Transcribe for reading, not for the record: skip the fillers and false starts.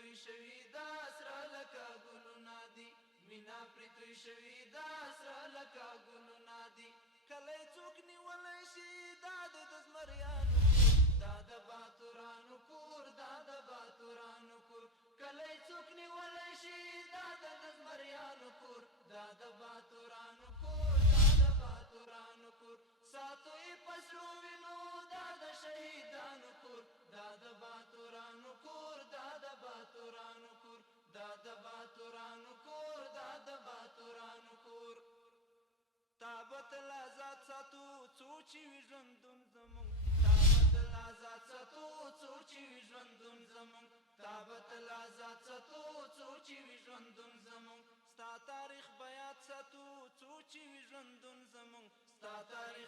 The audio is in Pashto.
توی شوی دا سره لکه ګلونه دي مینا پرې توی شوی دا سره لکه ګلونه دي کلی څوک نیولی شي دا د زمریانو دا د باتورانو کور دا د باتورانو کور کلی څوک نیولی شي دا د زمریانو کور دا د باتورانو کور دا د باتورانو کور ساتو یې پسرو وینو دا د شهیدانو کور دا د باتورانو کور دا د باتورانو کور دا د باتورانو کور دا د باتورانو کور تابت لازاد ساتو څو چې وي ژوندون زمونږ تابت لازاد ساتو څو چې وي ژوندون زمونږ تابت لازاد ساتو څو چې وي ژوندون زمونږ ستا تاریخ به یاد ساتو څو چې وي ژوندون زمونږ ستا تاریخ